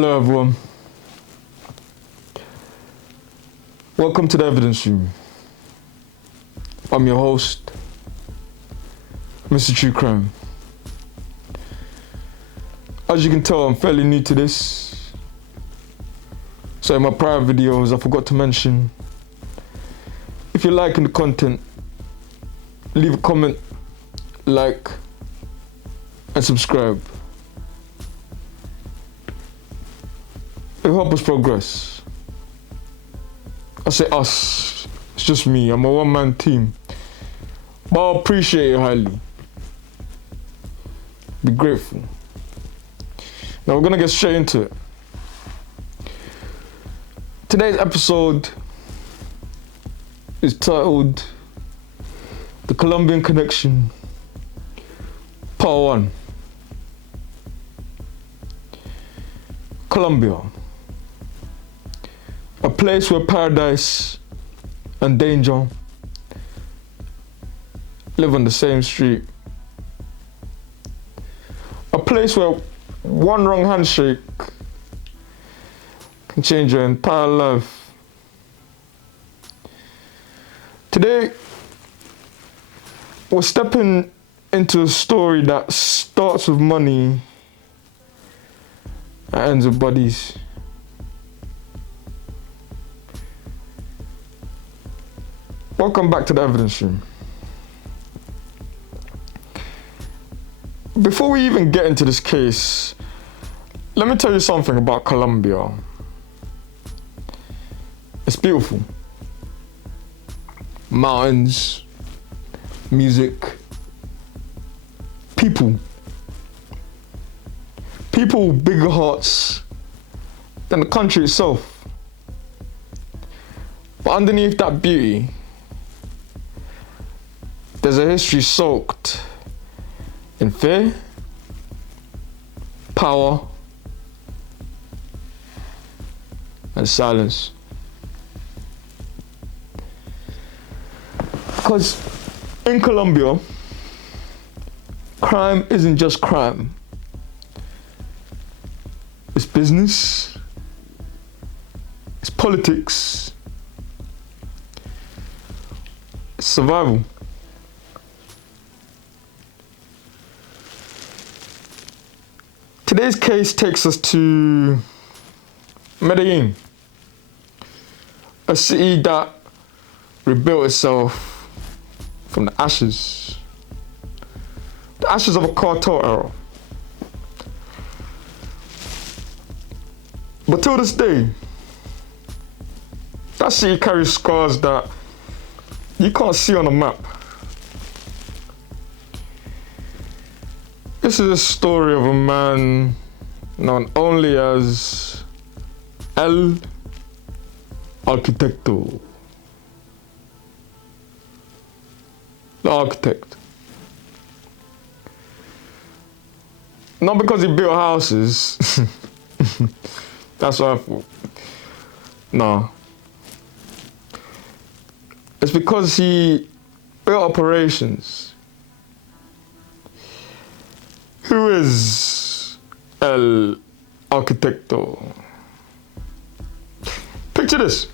Hello everyone. Welcome to the Evidence Room. I'm your host, Mr. True Crime. As you can tell, I'm fairly new to this. So in my prior videos, I forgot to mention, if you're liking the content, leave a comment, like, and subscribe. It'll help us progress. I say us, it's just me, I'm a one-man team. But I appreciate it highly. Be grateful. Now we're gonna get straight into it. Today's episode is titled The Colombian Connection, Part 1. Colombia. A place where paradise and danger live on the same street. A place where one wrong handshake can change your entire life. Today, we're stepping into a story that starts with money and ends with bodies. Welcome back to the Evidence Room. Before we even get into this case, let me tell you something about Colombia. It's beautiful. Mountains, music, people. People with bigger hearts than the country itself. But underneath that beauty, there's a history soaked in fear, power, and silence. Because in Colombia, crime isn't just crime. It's business, it's politics, it's survival. Today's case takes us to Medellin, a city that rebuilt itself from the ashes of a cartel era. But till this day, that city carries scars that you can't see on a map. This is a story of a man known only as El Arquitecto. The architect. Not because he built houses. That's what I thought. No. It's because he built operations. Who is El Arquitecto? Picture this.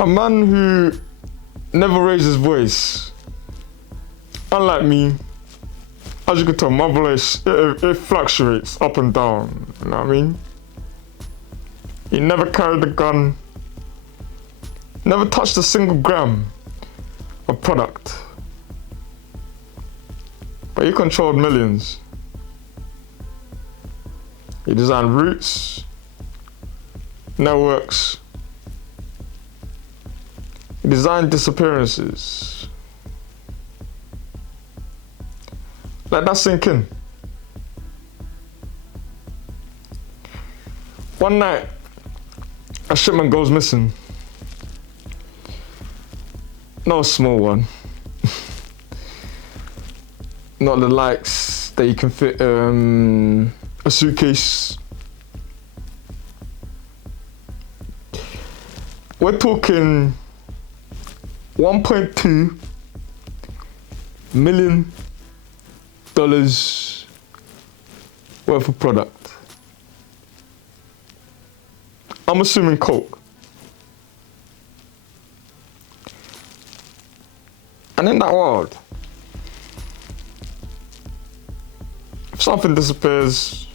A man who never raised his voice. Unlike me, as you can tell, my voice, it fluctuates up and down, you know what I mean? He never carried a gun, never touched a single gram of product. But he controlled millions. He designed routes, networks. He designed disappearances. Let that sink in. One night, a shipment goes missing. Not a small one. Not the likes that you can fit a suitcase. We're talking $1.2 million worth of product. I'm assuming coke. And in that world, if something disappears,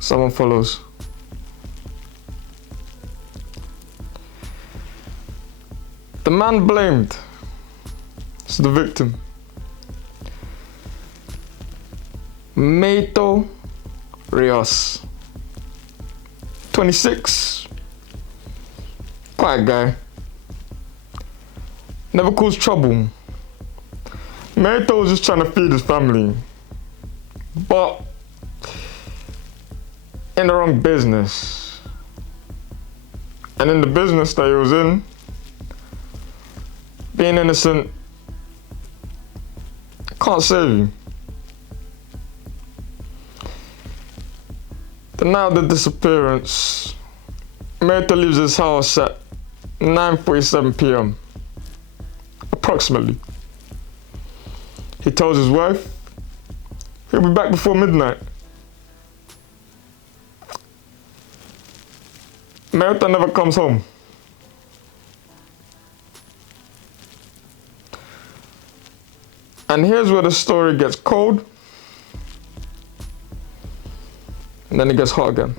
someone follows. The man blamed is the victim. Mateo Ríos, 26, quiet guy, never caused trouble. Mateo was just trying to feed his family, but in the wrong business. And in the business that he was in, being innocent can't save you. The night of the disappearance, Mateo leaves his house at 9:47 p.m. approximately. He tells his wife he'll be back before midnight. Mateo never comes home. And here's where the story gets cold, and then it gets hot again.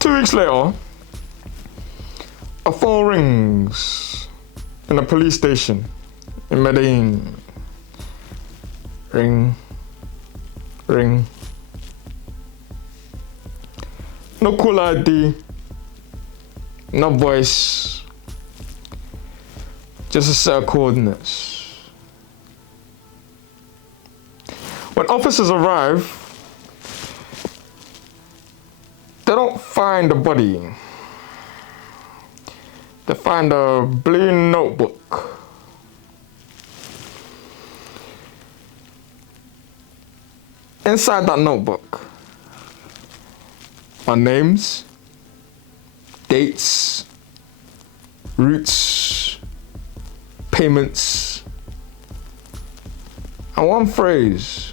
2 weeks later, a phone rings in a police station in Medellin. Ring, ring. No call ID, no voice. Just a set of coordinates. When officers arrive, they don't find a body. They find a blue notebook. Inside that notebook are names, dates, routes, payments, and one phrase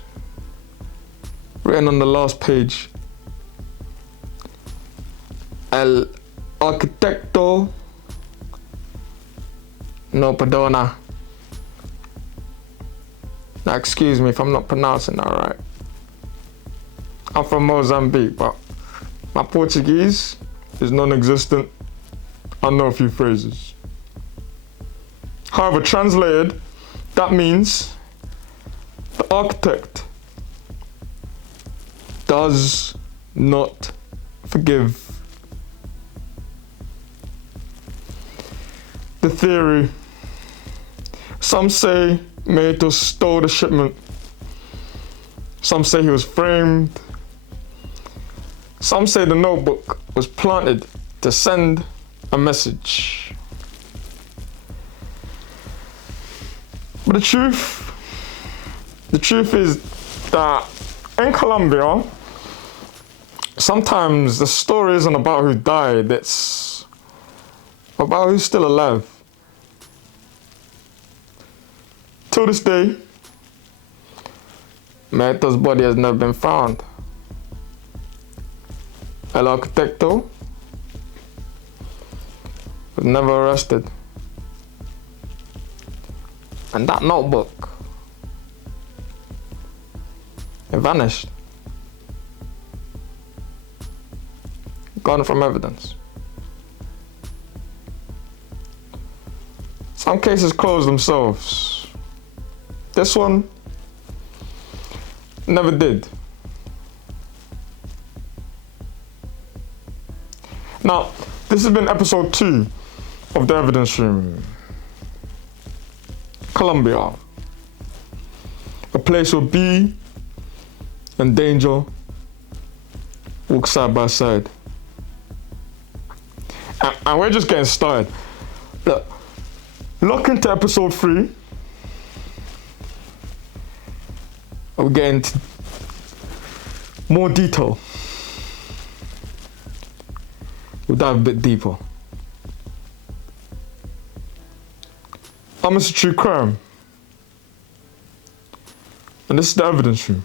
written on the last page: El Arquitecto no perdona. Now excuse me if I'm not pronouncing that right. I'm from Mozambique, but my Portuguese is non-existent. I know a few phrases. However, translated, that means the architect does not forgive. The theory: some say Mateo stole the shipment. Some say he was framed. Some say the notebook was planted to send a message. But the truth is that in Colombia, sometimes the story isn't about who died, it's about who's still alive. To this day, Mateo's body has never been found. El Arquitecto was never arrested. And that notebook, it vanished. Gone from evidence. Some cases close themselves. This one never did. Now, this has been episode 2 of the Evidence Room. Colombia, a place where beauty and danger walk side by side. And we're just getting started. Look into episode 3. We'll get into more detail. We'll dive a bit deeper. I'm Mr. True Crime. And this is the evidence room.